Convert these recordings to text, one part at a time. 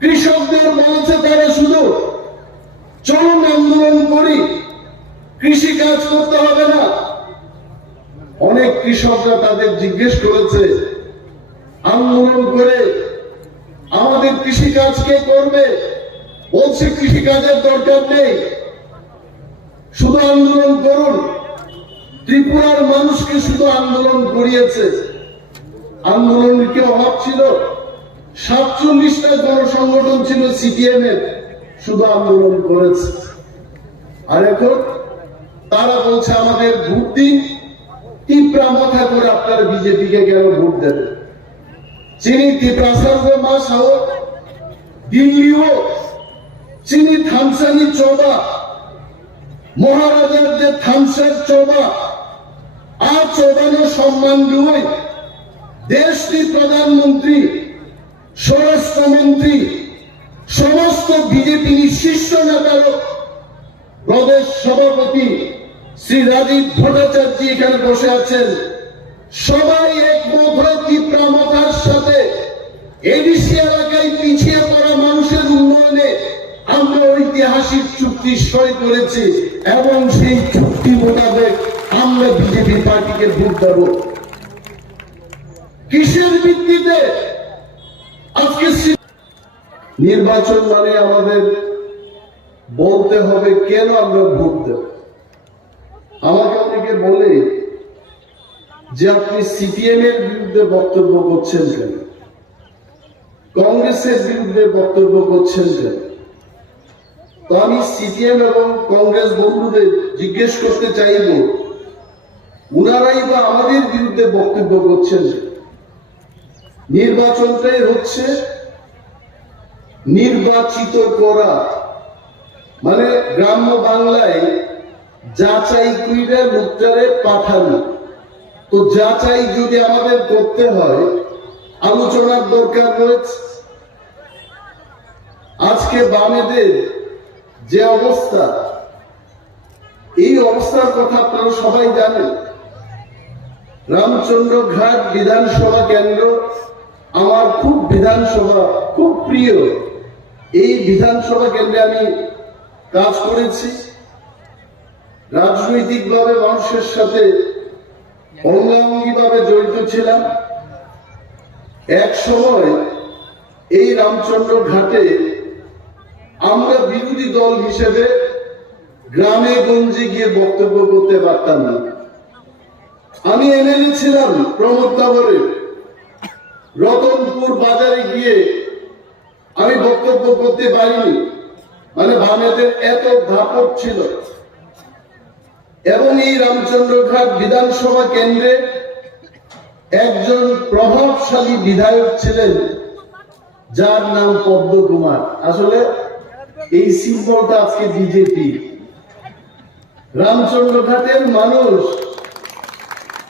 কৃষকদের বলেছে তারা শুধু চলুন আন্দোলন করি, কৃষি কাজ করতে হবে না। অনেক কৃষকরা তাদের জিজ্ঞেস করেছে, আন্দোলন করে আমাদের কৃষি কাজ কে করবে? বলছে কৃষি কাজের দরকার নেই, শুধু আন্দোলন করুন। ত্রিপুরার মানুষকে শুধু আন্দোলন করিয়েছে। আন্দোলনের কি অভাব ছিল? 47টা গণসংগঠন ছিল সিপিএম এর, শুধু আন্দোলন করেছে। আর এখন তারা বলছে আমাদের ভোট দিন, তীব্রা মাথা করে আপনারা বিজেপিকে কেন ভোট দেবে? চিনি তীব্রাসার মাস হোক, দিল্লি হোক, চিনি থামসানি চৌবা, মহারাজার যে থামসার চৌবা, আর চৌবানো সম্মান দুই দেশটি প্রধানমন্ত্রী, স্বরাষ্ট্রমন্ত্রী, সমস্ত বিজেপি শীর্ষ নেতার প্রদেশ সভাপতি শ্রী রাজীব ভট্টাচার্য এখানে বসে আছেন। সবাই একমত হয়ে তীব্রা মাথার সাথে এডিসি এলাকায় পিছিয়ে পড়া মানুষের উন্নয়নে আমরা ঐতিহাসিক চুক্তি সই করেছি এবং সেই চুক্তি মোতাবেক আমরা বিজেপি পার্টিকে ভোট দেব। কিসের ভিত্তিতে? আজকে নির্বাচন মানে আমাদের বলতে হবে কেন আমরা ভোট দেব। আমাকে অনেকে বলে যে আপনি সিপিএম এর বিরুদ্ধে বক্তব্য করছেন কেন, কংগ্রেসের বিরুদ্ধে বক্তব্য করছেন কেন? তো আমি সিপিএম এবং কংগ্রেস বন্ধুদের জিজ্ঞেস করতে চাইব, উনারাই বা আমাদের বিরুদ্ধে বক্তব্য করছেন। নির্বাচনটাই হচ্ছে নির্বাচিত করা, মানে গ্রাম্য বাংলায় যাচাই কইরা লোকটারে পাঠানো। তো যাচাই যদি আমাদের করতে হয়, আলোচনার দরকার রয়েছে। আজকে বামেদের যে অবস্থা, এই অবস্থার কথা আপনারা সবাই জানেন। রামচন্দ্র ঘাট বিধানসভা কেন্দ্র আমার বিধানসভা খুব প্রিয়। এই বিধানসভা কেন্দ্রে আমি কাজ করেছি, রাজনৈতিকভাবে মানুষের সাথে অঙ্গাঙ্গিভাবে জড়িত ছিলাম। এক সময় এই রামচন্দ্র ঘাটে আমরা বিরোধী দল হিসেবে গ্রামে গঞ্জে গিয়ে বক্তব্য করতে পারতাম না। আমি এমএলএ ছিলাম প্রমোদনগরে, রতনপুর বাজারে গিয়ে আমি বক্তব্য করতে পারিনি, মানে বামেদের এত ধাপক ছিল। এবং এই রামচন্দ্রঘাট বিধানসভা কেন্দ্রে একজন প্রভাবশালী বিধায়ক ছিলেন যার নাম পদ্ম কুমার। আসলে এই সিম্বলটা আজকে বিজেপি। রামচন্দ্রঘাটের মানুষ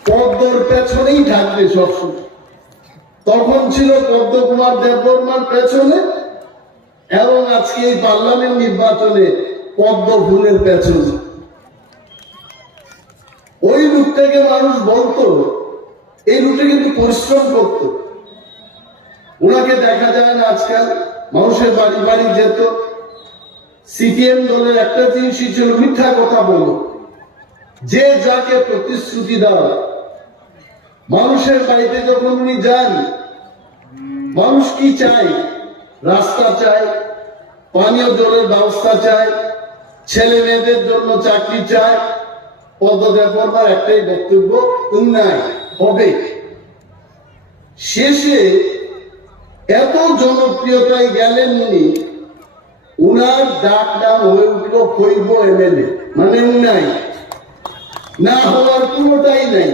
পদ্মর পেছনেই থাকবে সবসময়। তখন ছিল পদ্ম কুমার দেববর্মার পেছনে, এবং আজকে এই পার্লামেন্ট নির্বাচনে পদ্ম ফুলের পেছনে। ওই লোকটাকে মানুষ বলতো, এই লোকটা কিন্তু পরিশ্রম করত। ওনাকে দেখা যায় না আজকাল, মানুষের বাড়ি বাড়ি যেত। সিপিএম দলের একটা জিনিসই ছিল মিথ্যা কথা বলো, যে যাকে প্রতিশ্রুতি দাও। মানুষের বাড়িতে যখন উনি যান, মানুষ কি চায়? রাস্তা চায়, পানীয় জলের ব্যবস্থা চায়, ছেলে মেয়েদের জন্য চাকরি চায়। পদ্মদেববর্মার একটাই বক্তব্য, উন্নয়ন হবে। শেষে এত জনপ্রিয়তায় গেলেন উনি, উনার ডাক নাম হয়ে উঠল ফৈব এমএলএ, মানে উন্নয়ন না হওয়ার কোনোটাই নাই।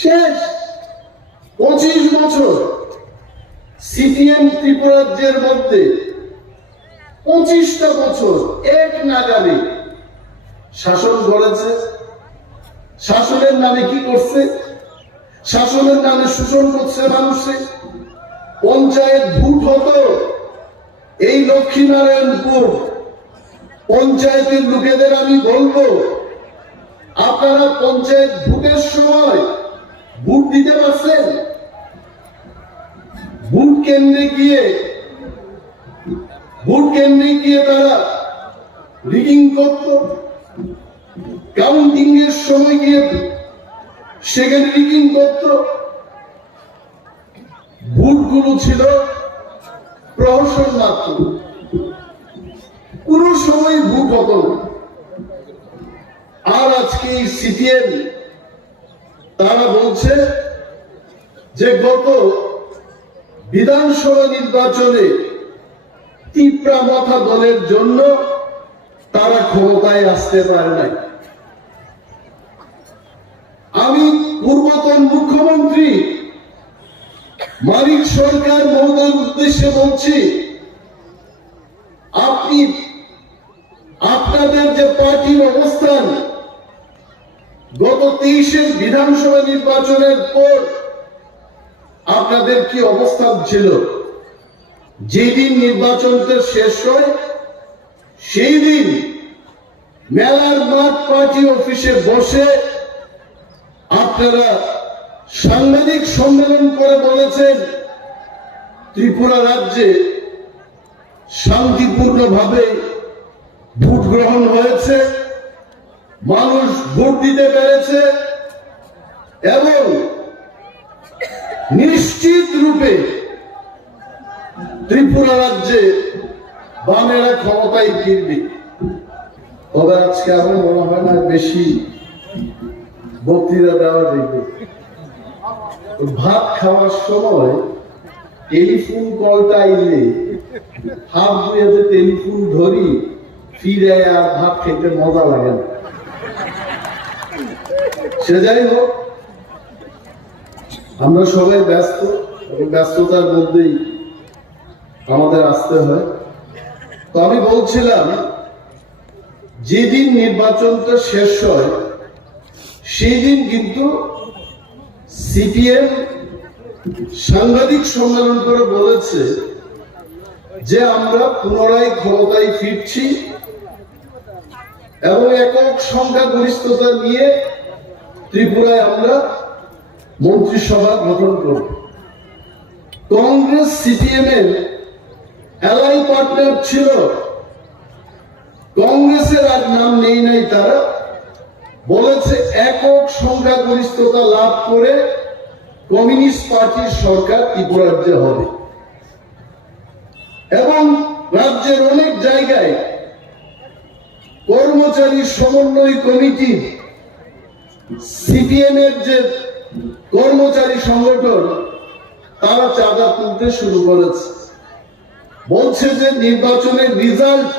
শেষ 25 বছর সিপিএম ত্রিপুরাজ্যের মধ্যে 25টা বছর এক নাগারে শাসন করেছে। শাসনের নামে কি করছে? শাসনের নামে শোষণ করছে মানুষে। পঞ্চায়েত ভোট হতো এই লক্ষ্মীনারায়ণপুর পঞ্চায়েতের লোকেদের আমি বলবো, আপনারা পঞ্চায়েত ভোটের সময় ভোট দিতে পারছেন? ভোট কেন্দ্রে গিয়ে তারা রিগিং করত, কাউন্টিং এর সময় গিয়ে সেখানে রিগিং করত। ভোটগুলো ছিল প্রহসন মাত্র, কোন সময় ভোট হতো না। আর আজকে এই সিপিএম তারা বলছে যে গত বিধানসভা নির্বাচনে তিপ্রা মাথা দলের জন্য তারা ক্ষমতায় আসতে পারে নাই। আমি পূর্বতন মুখ্যমন্ত্রী মানিক সরকার মহোদয়ের উদ্দেশ্যে বলছি, আপনি আপনাদের যে পার্টির অবস্থান গত 23-এর বিধানসভা নির্বাচনের পর আপনাদের কি অবস্থান ছিল? যেদিন নির্বাচনটা শেষ হয় সেই দিন মেলার মাঠ পার্টি অফিসে বসে আপনারা সাংবাদিক সম্মেলন করে বলেছেন ত্রিপুরা রাজ্যে শান্তিপূর্ণভাবে ভোট গ্রহণ হয়েছে, মানুষ ভোট দিতে পেরেছে এবং নিশ্চিত রূপে ত্রিপুরা রাজ্যে বামেরা ক্ষমতায় ফিরবে। তবে আজকে আমার মনে হয় না বেশি বক্তৃতা দেওয়া যাবে। ভাত খাওয়ার সময় টেলিফোন কলটা এলে হাত ধুয়ে যে টেলিফোন ধরি, ফিরে আর ভাত খেতে মজা লাগে না। সে যাই হোক, আমরা সবাই ব্যস্ত এবং ব্যস্ততার মধ্যেই আমাদের আসতে হয়। তো আমি বলছিলাম, যেদিন নির্বাচনটা শেষ হয় সেই দিন কিন্তু সিপিএম সাংবাদিক সম্মেলন করে বলেছে যে আমরা পুনরায় ক্ষমতায় ফিরছি এবং একক সংখ্যাগরিষ্ঠতা নিয়ে ত্রিপুরায় আমরা মন্ত্রিসভা গঠন করব। কংগ্রেস সিপিএম এর এলাই পার্টনার ছিল, কংগ্রেসের আর নাম নেই নাই, তারা বলেছে একক সংখ্যাগরিষ্ঠতা লাভ করে কমিউনিস্ট পার্টির সরকার ত্রিপুরা রাজ্যে হবে এবং রাজ্যের অনেক জায়গায় কর্মচারী সমন্বয় কমিটি, সিপিএম এর যে কর্মচারী সংগঠন, তারা চাঁদা তুলতে শুরু করেছে। বলছে যে নির্বাচনের রেজাল্ট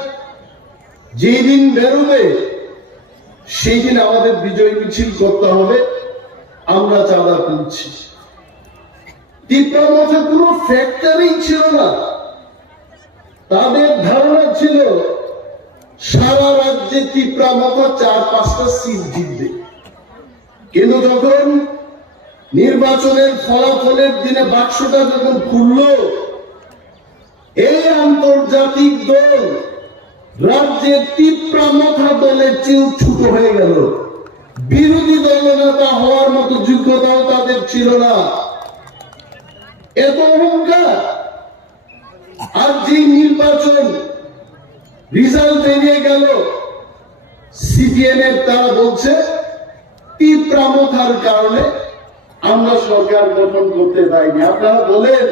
যেই দিন বেরোবে সেই দিন আমাদের বিজয় মিছিল করতে হবে, আমরা চাঁদা তুলছি। ত্রিপুরার মধ্যে কোনো ফ্যাক্টরি ছিল না, তাদের ধারণা ছিল সারা রাজ্যে ত্রিপুরা মতো 4-5টা সিট জিতবে। কিন্তু যখন নির্বাচনের ফলাফলের দিনে বাক্সটা যখন খুলল, এই আন্তর্জাতিক দল রাজ্যের ত্রিপুরা মাথা দলের চেয়েও ছোট হয়ে গেল। বিরোধী দলনেতা হওয়ার মতো যোগ্যতাও তাদের ছিল না। এত অহংকার। আর যে নির্বাচন রেজাল্ট বেরিয়ে গেল, সিপিএম এর তারা বলছে ত্রিপুরা মাথার কারণে আমরা সরকার গঠন করতে পারিনি। আপনারা বলেন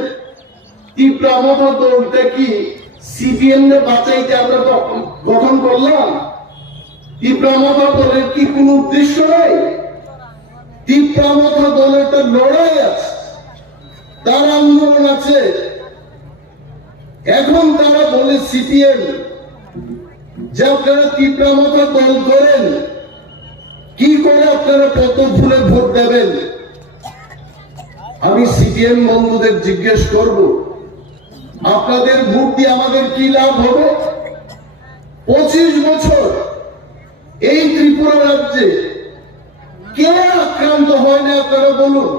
ত্রিপুরা মাথা দলটা কি সিপিএম কে বাঁচাইতে আমরা গঠন করলাম? ত্রিপুরা মাথা দলের কি কোন উদ্দেশ্য নাই? ত্রিপুরা মাথা দলের একটা লড়াই আছে, তার আন্দোলন আছে। এখন তারা বলে সিপিএম যে আপনারা ত্রিপুরা মাথা দল করেন, কি করে আপনারা কত ফুলে ভোট দেবেন? আমি সিপিএম বন্ধুদের জিজ্ঞেস করব, আপনাদের ভোট দিয়ে আমাদের কি লাভ হবে? 25 বছর এই ত্রিপুরা রাজ্যে কে আক্রান্ত হয় না আপনারা বলুন?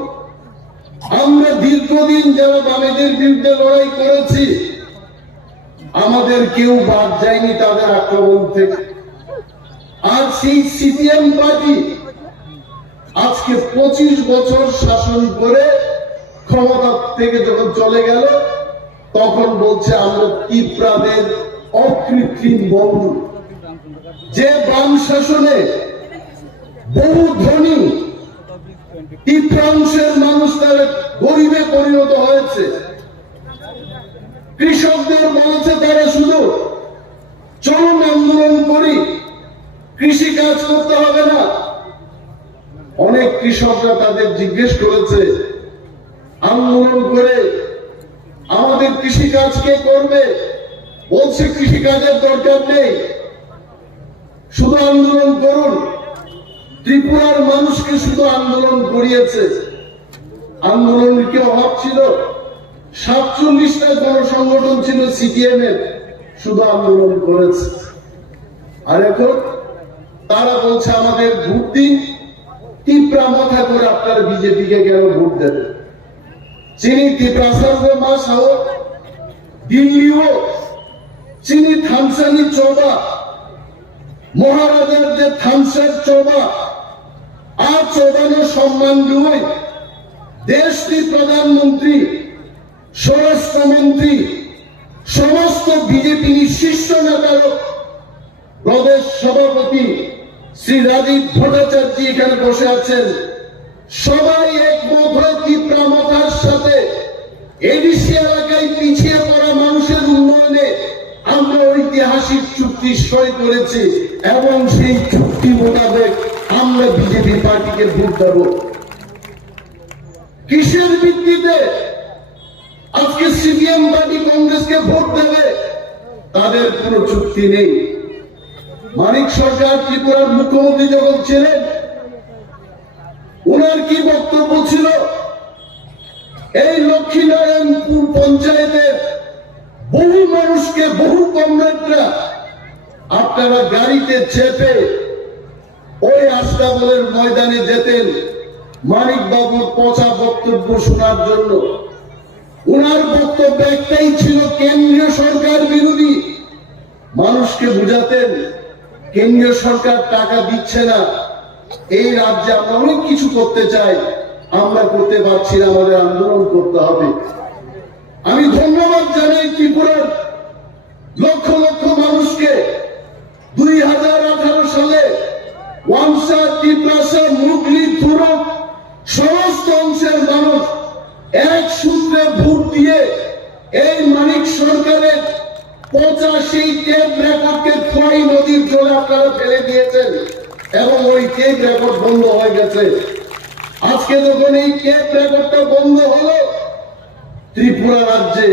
আমরা দীর্ঘদিন যারা বামেদের বিরুদ্ধে লড়াই করেছি, আমাদের কেউ বাদ যায়নি তাদের আক্রমণ থেকে। আর সেই সিপিএম পার্টি আজকে 25 বছর শাসন করে ক্ষমতা থেকে যখন চলে গেল তখন বলছে আমরা তিপ্রাদের অকৃত্রিম বন্ধু। যে বাম শাসনে বহু ধনী তিপ্রাংশের মানুষ তার গরিবে পরিণত হয়েছে। কৃষকদের বলেছে তারা শুধু চলুন আন্দোলন করি, কৃষি কাজ করতে হবে না। অনেক কৃষকরা তাদের জিজ্ঞেস করেছে আন্দোলন করে আমাদের কৃষি কাজ কে করবে? বলছে কৃষি কাজের দরকার নেই, শুধু আন্দোলন করুন। ত্রিপুরার মানুষকে শুধু আন্দোলন করিয়েছে। আন্দোলনের কি অভাব ছিল? 47টা গণসংগঠন ছিল সিপিএম এর, শুধু আন্দোলন করেছে। আর এখন তারা বলছে আমাদের ভোট দিন। ত্রিপুরা মাথা করে আপনারা বিজেপি কে কেন ভোট দেবেন? চিনি ত্রিপ্রাসাদ মাস হোক, দিল্লি হোক, চিনি থামসানি চৌবা, মহারাজার যে থামসার চৌবা, আর চৌবানো সম্মান দুই দেশটি প্রধানমন্ত্রী, স্বরাষ্ট্রমন্ত্রী, সমস্ত বিজেপি শীর্ষ নেতার প্রদেশ সভাপতি শ্রী রাজীব ভট্টাচার্য এখানে বসে আছেন। সবাই একমত হয়ে ত্রিপুরা মাথার সাথে এডিসি এলাকায় পিছিয়ে পড়া মানুষের উন্নয়নে আমরা ঐতিহাসিক চুক্তি সই করেছি এবং সেই চুক্তি মোতাবেক আমরা বিজেপি পার্টিকে ভোট দেব। কিসের ভিত্তিতে আজকে সিপিএম পার্টি কংগ্রেসকে ভোট দেবে? তাদের কোনো চুক্তি নেই। মানিক সরকার ত্রিপুরার মুখ্যমন্ত্রী যখন ছিলেন, ওনার কি বক্তব্য ছিল? এই লক্ষ্মীনারায়ণপুর পঞ্চায়েতের বহু মানুষকে, বহু কমরেডরা আপনারা গাড়িতে চেপে ওই আস্তাবলের ময়দানে যেতেন মানিক বাবুর পচা বক্তব্য শোনার জন্য। ওনার বক্তব্য একটাই ছিল, কেন্দ্রীয় সরকার বিরোধী। মানুষকে বুঝাতেন কেন্দ্রীয় সরকার টাকা দিচ্ছে না, এই রাজ্যে আমরা অনেক কিছু করতে চাই, আমরা করতে পারছি না, আমাদের আন্দোলন করতে হবে। আমি ধন্যবাদ জানাই ত্রিপুরার লক্ষ লক্ষ মানুষকে। 2018 সালে ওয়ামসা, ত্রিপ্রাসা, মুগলি, তুরক সমস্ত অংশের মানুষ এক সূত্রে ভোট দিয়ে এই মানিক সরকারের 85 টেপ রেকর্ডকে খোয়াই নদীর জলে আপনারা ফেলে দিয়েছেন এবং ওই টেপ রেকর্ড বন্ধ হয়ে গেছে। আজকে যখন এই টেপ রেকর্ডটা বন্ধ হলো, ত্রিপুরা রাজ্যে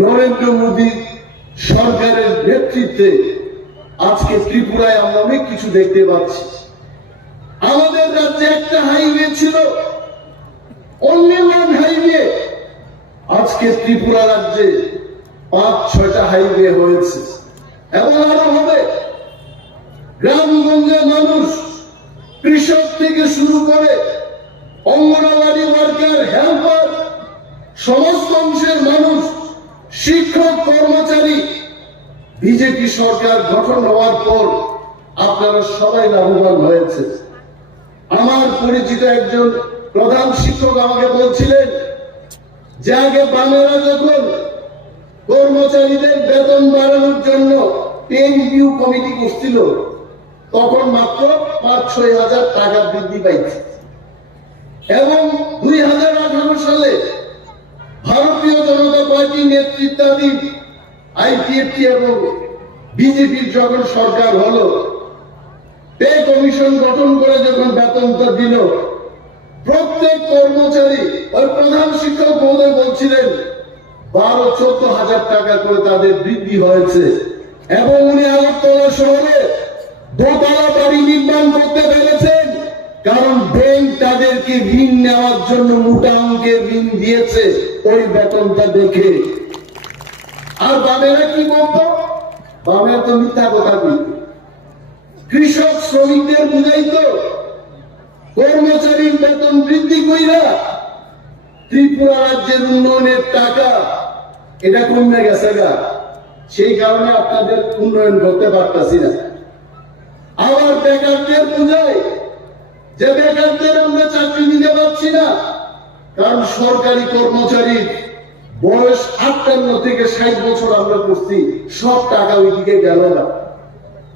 নরেন্দ্র মোদী সরকারের নেতৃত্বে আজকে ত্রিপুরায় আমরা অনেক কিছু দেখতে পাচ্ছি। আমাদের রাজ্যে একটা হাইওয়ে ছিল, অনলি ওয়ান হাইওয়ে। আজকে ত্রিপুরা রাজ্যে 5-6টা হাইওয়ে হয়েছে এবং আরো হবে। গ্রামগঞ্জের মানুষ, কৃষক থেকে শুরু করে অঙ্গনওয়াড়ি ওয়ার্কার, হেল্পার, সমস্ত অংশের মানুষ, শিক্ষক, কর্মচারী, বিজেপি সরকার গঠন হওয়ার পর আপনারা সবাই লাভবান হয়েছে। আমার পরিচিত একজন প্রধান শিক্ষক আমাকে বলছিলেন যে আগে বামেরা যখন কর্মচারীদের বেতন বাড়ানোর জন্য পে রিভিউ কমিটি করছিল, তখন মাত্র 5-6 হাজার টাকা বৃদ্ধি পাইছে এবং 2018 সালে ভারতীয় জনতা পার্টি নেতৃত্বাধীন আইপিএফটি এবং বিজেপির যখন সরকার হলো, পে কমিশন গঠন করে যখন বেতনটা দিল, প্রত্যেক কর্মচারী, ওই প্রধান শিক্ষক মহোদয় বলছিলেন 12-14 হাজার টাকা করে তাদের বৃদ্ধি হয়েছে এবং উনি আগরতলা শহরে দোতলা বাড়ি নির্মাণ করতে পেরেছেন, কারণ ব্যাংক তাদেরকে ঋণ নেওয়ার জন্য মোটা অঙ্কের ঋণ দিয়েছে ওই বেতনটা দেখে। আর বামেরা কি করত? বামেরা তো মিথ্যা কথা বলত। কৃষক শ্রমিকদের বুঝাইতো কর্মচারীর বেতন বৃদ্ধি কইরা ত্রিপুরা রাজ্যের উন্নয়নের টাকা এটা কমে গেছে গা, সেই কারণে আপনাদের উন্নয়ন করতে পারতাছি না। আবার বেকারদের বুঝায় যে বেকারদের আমরা চাকরি দিতে পারছি না, কারণ সরকারি কর্মচারী বয়স 58 থেকে 60 বছর আমরা করছি, সব টাকা ওইদিকে গেল না।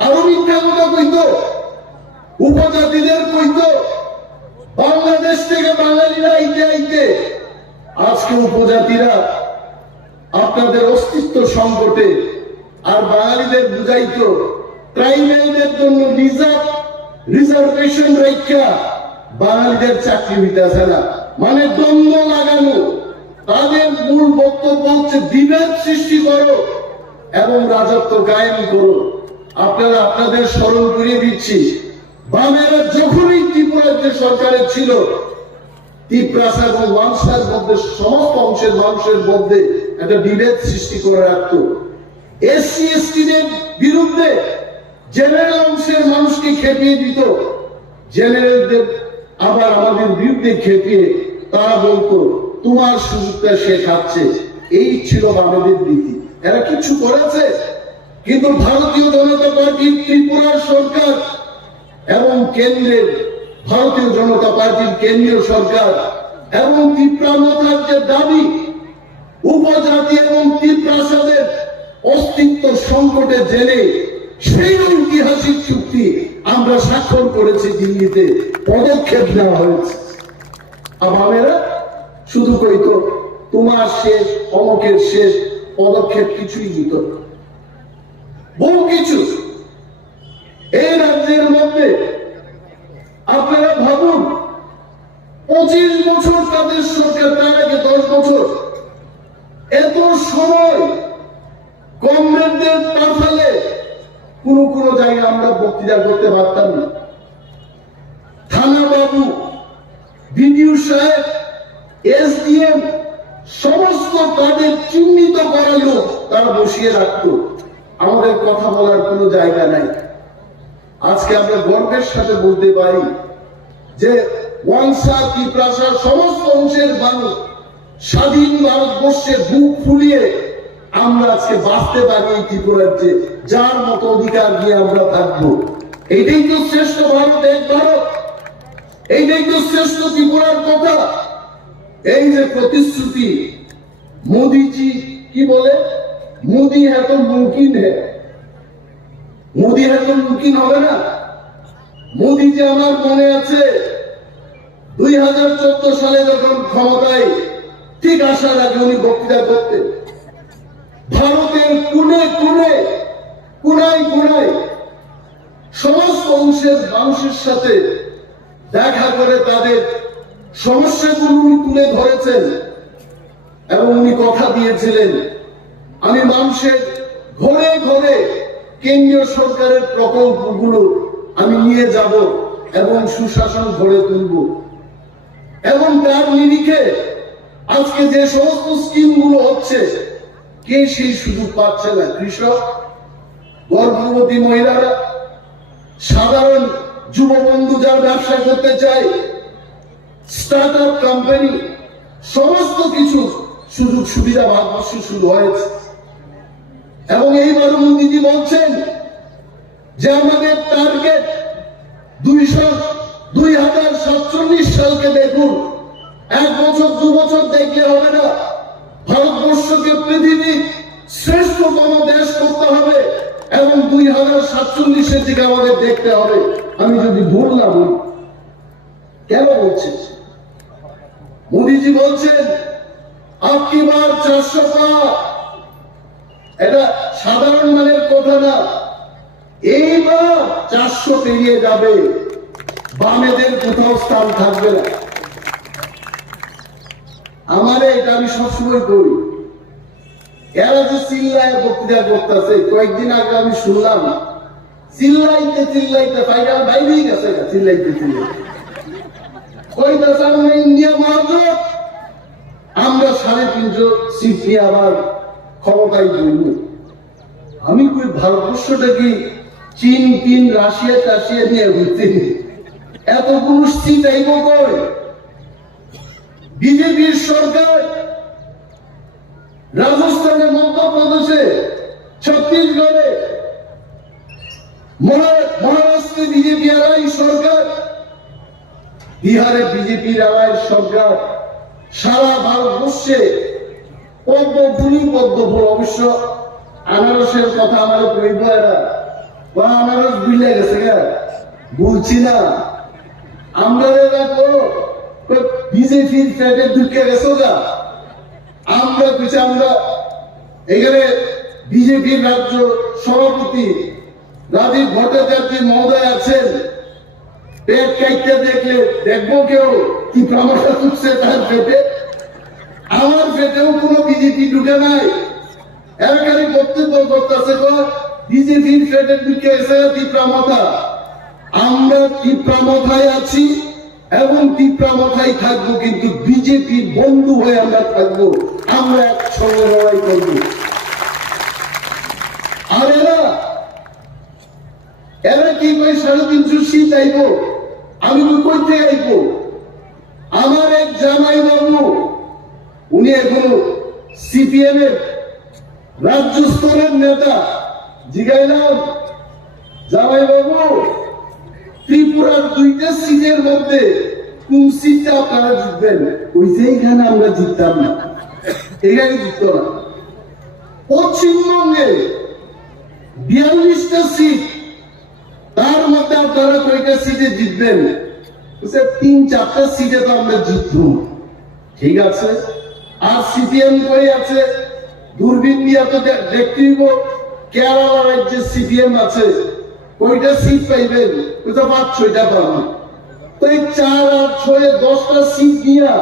আরো মিথ্যা কথা কইতো, উপজাতিদের কইতো বাংলাদেশ থেকে বাঙালিরা আইতে আইতে আজকে উপজাতিরা আপনাদের অস্তিত্ব সংকটে, আর বাঙালিদের বুঝাইতো ট্রাইবেলদের জন্য রিজার্ভেশন রেখা বাঙালিদের চাকরি হইতেছে না, মানে দ্বন্দ্ব লাগানো। তাদের মূল বক্তব্য হচ্ছে বিভেদ সৃষ্টি করো এবং রাজত্ব কায়েম করো। আপনারা আপনাদের স্মরণ করিয়ে দিচ্ছি, বামেরা যখনই ত্রিপুরার যে সরকারের ছিল, তিপ্রাসা এবং ওয়াংসার মধ্যে সমস্ত অংশের মানুষের মধ্যে একটা বিভেদ সৃষ্টি করে রাখত। এসসি এসটিদের বিরুদ্ধে জেনারেল অংশের মানুষকে খেপিয়ে দিত, জেনারেলদের আবার আমাদের বিরুদ্ধে খেপিয়ে তারা বলতো তোমার সুযোগটা সে খাচ্ছে। এই ছিল বামেদের নীতি। এরা কিছু করেছে? কিন্তু ভারতীয় জনতা পার্টির ত্রিপুরার সরকার এবং কেন্দ্রের ভারতীয় জনতা পার্টির কেন্দ্রীয় সরকার এবং ত্রিপ্রামথার যে দাবি, উপজাতি এবং ত্রিপ্রাসাদের অস্তিত্ব সংকটে জেনে সেই ঐতিহাসিক চুক্তি আমরা স্বাক্ষর করেছি দিল্লিতে, পদক্ষেপ নেওয়া হয়েছে। আমাদেরা শুধু কইতো তোমার শেষ, অমকের শেষ, পদক্ষেপ কিছুই নিত বহু কিছু। এই রাজ্যের মধ্যে আপনারা ভাবুন, 25 বছর তাদের সরকার, তার আগে 10 বছর, এত সময় কমরেডদের পাঠালে কোন জায়গায় আমরা বক্তৃতা করতে পারতাম না। থানা বাবু, বিডিও সাহেব, এসডিএম সমস্ত তাদের চিহ্নিত করা লোক তারা বসিয়ে রাখতো, আমাদের কথা বলার কোনো জায়গা নাই। আজকে আমরা গর্বের সাথে বলতে পারি যে ওয়াংসা, তিপ্রাসার সমস্ত অংশের মানুষ স্বাধীন ভারতবর্ষে বুক ফুলিয়ে আমরা আজকে বাঁচতে পারি এই ত্রিপুরাজ্যে, যার মতো অধিকার নিয়ে আমরা থাকবো। এইটাই তো শ্রেষ্ঠ ভারত, এক ভারত, এইটাই তো শ্রেষ্ঠ ত্রিপুরার কথা। এই যে প্রতিশ্রুতি, মোদিজি কি বলে, মোদি হ্যাঁ তো মুমকিন হ্যাঁ, মোদি হ্যাঁ তো মুমকিন হবে না। মোদি যে আমার মনে আছে 2014 সালে যখন ক্ষমতায় ঠিক আসার আগে উনি বক্তৃতা করতেন, ভারতের কোনায় সমস্ত অংশের মানুষের সাথে দেখা করে তাদের সমস্যাগুলো উনি তুলে ধরেছেন এবং উনি কথা দিয়েছিলেন আমি মানুষের ঘরে ঘরে কেন্দ্রীয় সরকারের প্রকল্পগুলো আমি নিয়ে যাব এবং সুশাসন গড়ে তুলব। এবং তার নিরিখে আজকে যে সমস্ত স্কিমগুলো হচ্ছে, কে সেই সুযোগ পাচ্ছে না? কৃষক, গর্ভবতী মহিলারা, সাধারণ যুববন্ধু যার ব্যবসা করতে চায়, স্টার্ট আপ কোম্পানি, সমস্ত কিছু সুযোগ সুবিধা ভারতবর্ষে শুরু হয়েছে। এবং এইবার মোদীজি বলছেন যে আমাদের টার্গেট 2047 সালকে দেখুন, 1 বছর 2 বছর দেখলে হবে না, ভারতবর্ষকে পৃথিবীর শ্রেষ্ঠতম দেশ করতে হবে এবং 2047-এর দিকে আমাদের দেখতে হবে। আমি যদি ভুল না বলি, কেন বলছেন? মোদীজি বলছেন আপকি বার 400 পার, এটা সাধারণ মানের কথা না, এইবার 400 পেরিয়ে যাবে, বামেদের কোথাও স্থান থাকবে না। আমার এটা আমি সবসময় করি। এরা যে চিল্লায় বক্তৃতা করতেছে, কয়েকদিন আগে আমি শুনলাম চিল্লাইতে ফাইনাল বাইরেই গেছে, চিল্লাইতে কইতাছে আমরা ইন্ডিয়া মহাজোট, আমরা 350 সিট নিয়ে আবার ক্ষমতায় জড়ব। আমি কই ভারতবর্ষটা কি চীন, রাশিয়া টাশিয়া নিয়ে ঘুরতে, এতগুলো সিট আইব কই? বিজেপির সরকার রাজস্থানে, মধ্যপ্রদেশে, ছত্তিশগড়ে, মহারাষ্ট্রে বিজেপি আলাই সরকার, বিহারে বিজেপির আলাই সরকার, সারা ভারতবর্ষে পদ্ম ফুলই পদ্ম ফুল। অবশ্য আনারসের কথা আমার কইব আনারস বুঝলে গেছে গা, বলছি না আমরা বিজেপির ফ্ল্যাটে ঢুকে গেছো গা। আমরা এখানে বিজেপির রাজ্য সভাপতি রাজীব ভট্টাচার্য মহোদয় আছেন। পেট কাইতে দেখলে দেখবো কেউ কি প্রমাণটা তুলছে তার পেটে। আমার পেটেও কোনো বিজেপি ঢুকে নাই। এখানে বক্তব্য করতেছে বিজেপির পেটে ঢুকে এসে তীব্রামথা। আমরা তীব্রামথায় আছি এবং তীব্রামথায় থাকবো, কিন্তু বিজেপির বন্ধু হয়ে আমরা থাকবো। আমরা একসঙ্গে লড়াই করবো। আর এরা কি কই 350 সিট আইব, আমি কই থেকে আইব? আমার এক জামাই বাবু, উনি এখনো সিপিএম এর রাজ্য স্তরের নেতা। জিগাইলাম জামাই বাবু, ত্রিপুরার 2টা সিটের মধ্যে কোন সিটটা আপনারা জিতবেন? ওই যে এখানে আমরা জিততাম না, এখানে জিতত না। পশ্চিমবঙ্গে 42টা সিট, তার মধ্যে আপনারা কয়টা সিটে জিতবেন? 3-4টা সিটে তো আমরা জিতব। ঠিক আছে, আর সিপিএম কই আছে? দূরবীন দিয়া তো দেখতেইব কেরালা রাজ্যে সিপিএম আছে, কয়টা সিট পাইবেন? 5-6টা পাবেন। তো এই 4 আর 6 10টা সিট নিয়ে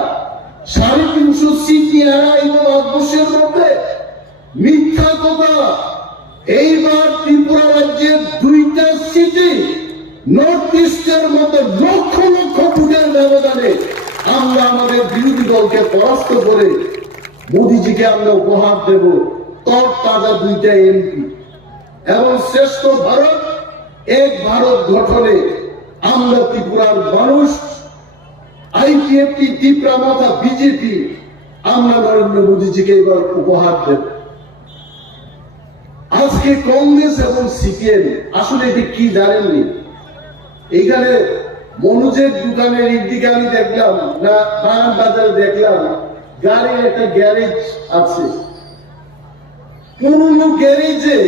350 সিট নিয়ে এই ভারতবর্ষের মধ্যে মিথ্যা কথা। এইবার ত্রিপুরা রাজ্যের 2টা সিটি নর্থ ইস্টের মধ্যে লক্ষ লক্ষ ভোটের ব্যবধানে আমরা আমাদের বিরোধী দলকে পরাস্ত করে মোদীজিকে আমরা উপহার দেব তর তাজা 2টা এমপি। এবং শ্রেষ্ঠ ভারত, এক ভারত গঠনে আমরা ত্রিপুরার মানুষ, আইপিএফটি, তীব্রামথা, বিজেপি, আমরা নরেন্দ্র মোদীজিকে এবার উপহার দেব। আজকে কংগ্রেস এবং সিপিএম আসলে এটি কি জানেননি? এইখানে মনোজের দোকানের দিকে আমি দেখলাম না, বাগান বাজারে দেখলাম গাড়ির একটা গ্যারেজ আছে। পুরনো গ্যারেজে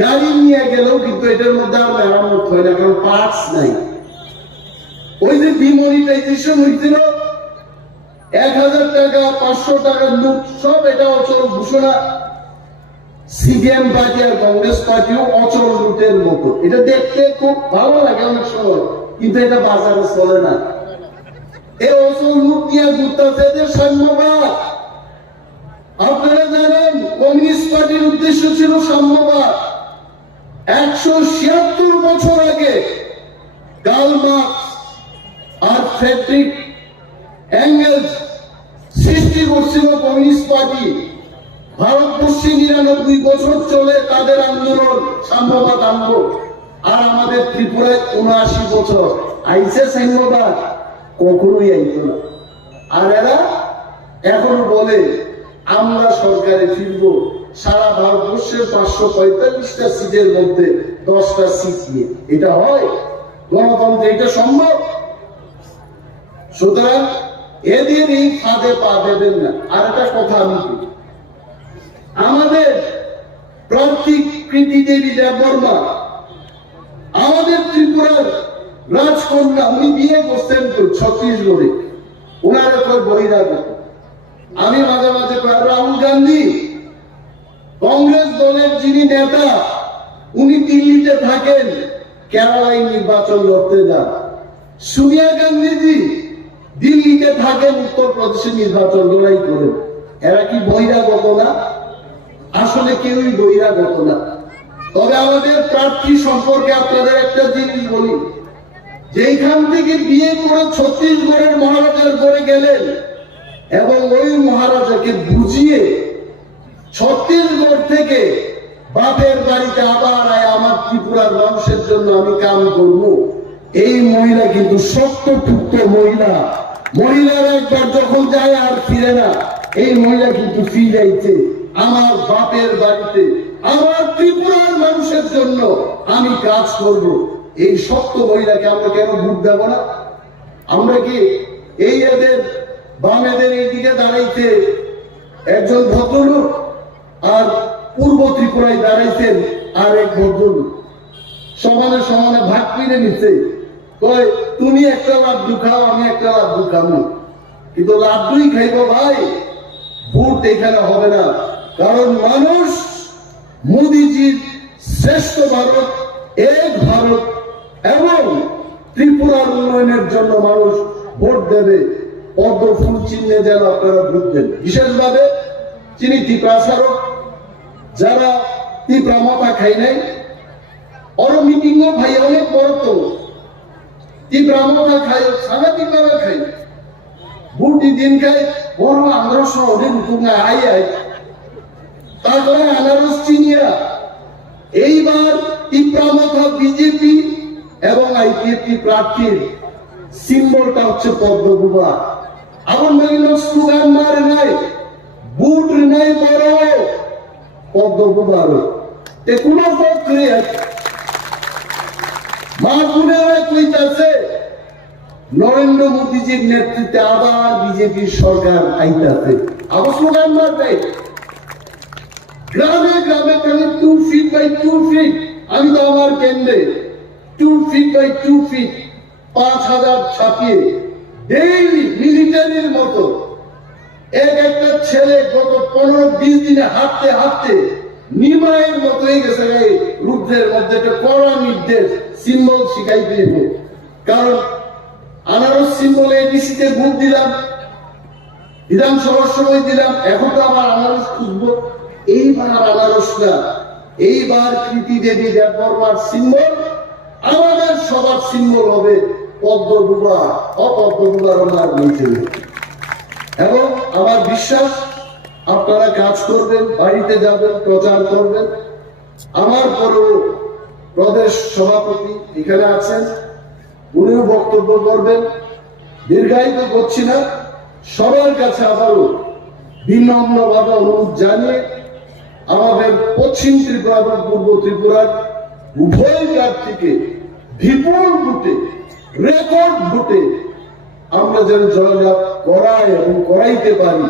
গাড়ি নিয়ে গেলেও কিন্তু এটার মধ্যে আর মেরামত হয় না, কারণ পার্টস নাই। ওই যে ডিমনিটাইজেশন হয়েছিল, 1000 টাকা 500 টাকার নোট সব এটা অচল ঘোষণা। সিপিএম পার্টি আর কংগ্রেস পার্টিও অচল নোটের মতো। এটা দেখতে খুব ভালো লাগে অনেক সময়, কিন্তু এটা বাজারে চলে না। এই অচল নোট নিয়ে ঘুরতেছে সাম্যবাদ। আপনারা জানেন কমিউনিস্ট পার্টির উদ্দেশ্য ছিল সাম্যবাদ। 176 বছর আগে কার্ল মার্কস আর ফ্রেডরিক এঙ্গেলস সৃষ্টি করছিল কমিউনিস্ট পার্টি। ভারতবর্ষে 99 বছর চলে তাদের আন্দোলন, সাম্যবাদ আনবো। আর আমাদের ত্রিপুরায় 79 বছর আইসে সাম্যবাদ, কখনোই আইত না। আর এরা এখন বলে আমরা সরকারে ফিরবো, সারা ভারতবর্ষের 545টা সিটের মধ্যে 10টা সিট নিয়ে। এটা হয় গণতন্ত্রে? এটা সম্ভব? সুতরাং এদের এই ফাঁদে পা দেবেন না। আর একটা কথা আমি বলি, আমাদের প্রান্তিক কৃতি দেবী দেববর্মা, আমাদের ত্রিপুরার রাজকন্যা, উনি বিয়ে করছেন তো ছত্তিশগড়ে, ওনার একটা বহিরাগত। আমি মাঝে মাঝে রাহুল গান্ধী কংগ্রেস দলের যিনি নেতা, উনি দিল্লিতে থাকেন, কেরালায় নির্বাচন লড়তে যান। সোনিয়া গান্ধীজি দিল্লিতে থাকেন, উত্তরপ্রদেশে নির্বাচন লড়াই করেন। এরা কি বহিরাগত না? আসলে কেউই বহিরাগত না। তবে আমাদের প্রার্থী সম্পর্কে আপনাদের একটা জিনিস বলি, যেখান থেকে বিয়ে করে ছত্তিশগড়ের মহারাজার ঘরে গেলেন এবং ওই মহারাজাকে বুঝিয়ে ছত্তিশগড় থেকে বাপের বাড়িতে আবার আয় আমার ত্রিপুরার মানুষের জন্য আমি কাম করব, এই মহিলা কিন্তু শক্তপুক্ত মহিলা। মহিলার একবার যখন যায় আর ফিরে না। এই মহিলা কিন্তু ফিরাইছে আমার বাপের বাড়িতে, আমার ত্রিপুরার মানুষের জন্য আমি কাজ করব। এই শক্ত মহিলাকে আমরা কেন ভোট দেব না? আমরা কি এই এদের বামেদের এইদিকে দাঁড়াইতে একজন ভদ্রলোক, আর পূর্ব ত্রিপুরায় দাঁড়াইছেন আর এক ভদ্রলোক। সমানে সমানে ভাগ কিনে নিচ্ছে, কয় তুমি একটা লাড্ডু খাও, আমি একটা লাড্ডু খাবো, কিন্তু লাড্ডুই খাইব ভাই, ভোট এখানে হবে না। কারণ মানুষ মোদিজির শ্রেষ্ঠ ভারত, এক ভারত এবং ত্রিপুরার উন্নয়নের জন্য মানুষ ভোট দেবে। পদ্ম ফুল চিহ্নে যেন আপনারা ভোট দেন। বিশেষভাবে যিনি ত্রিপ্রাসারক, যারা ত্রিপুরা মাথা খাই নাই, অর মিটিংও ভাই অনেক বড়, তো ত্রিপুরা মাথা খাই সাংঘাতিক ভাবে খাই, ভোটি দিন খাই বড় আমরা শহরে ঢুকুঙ্গা আই আই, তারপরে আনারস চিনিয়া। এইবার ত্রিপুরা মাথা বিজেপি এবং আইপিএফটি প্রার্থীর সিম্বলটা হচ্ছে পদ্মগুবা। আমার বিভিন্ন স্লোগান মার নাই, বুট নাই, বড় পদ্মগুবার কোন প্রক্রিয়া মা বোনেরা কইতাছে নরেন্দ্র মোদীজির নেতৃত্বে আবার বিজেপির সরকার আইতাছে। আবার স্লোগান মার নাই, গ্রামে গ্রামে খালি 2 ফিট বাই 2 ফিট, আমি তো আমার কেন্দ্রে 2 ফিট বাই 2 ফিট 5000 ছাপিয়ে ডেইলি মিলিটারির মতো এক একটা ছেলে গত 15-20 দিনে হাঁটতে হাঁটতে নিমায়ের মতো হয়ে গেছে। রুদ্রের মধ্যে একটা কড়া নির্দেশ, সিম্বল শিখাই দিব। কারণ আনারস সিম্বলে এডিসিতে ভোট দিলাম, বিধানসভার সময় দিলাম, এখন তো আমার আনারস খুঁজবো। এইবার আনারস না, এইবার কৃতি দেবী দেববর্মার সিম্বল, আমাদের সবার সিম্বল হবে পদ্মগুবা, অপদ্মগুবার আমার নিচে। এবং আমার বিশ্বাস আপনারা কাজ করবেন, বাড়িতে যাবেন, প্রচার করবেন। আমার পরেও প্রদেশ সভাপতি এখানে আছেন, উনিও বক্তব্য করবেন। দীর্ঘায়িত করছি না, সবার কাছে আবারও বিনম্রভাবে অনুরোধ জানিয়ে আমাদের পশ্চিম ত্রিপুরা এবং পূর্ব ত্রিপুরার উভয় প্রার্থীকে বিপুল ভোটে, রেকর্ড ভোটে আমরা যেন জয়লাভ করাই এবং করাইতে পারি,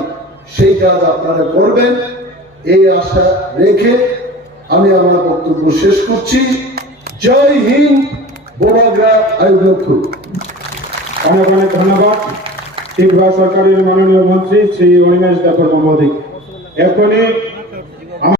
সেই কাজ আপনারা করবেন এই আশা রেখে আমি আমার বক্তব্য শেষ করছি। জয় হিন্দ, বোরাগ্রা আইনক্ষ। অনেক অনেক ধন্যবাদ ত্রিপুরা সরকারের মাননীয় মন্ত্রী শ্রী অনিমেষ দেববর্মা মহোদয়। এখনই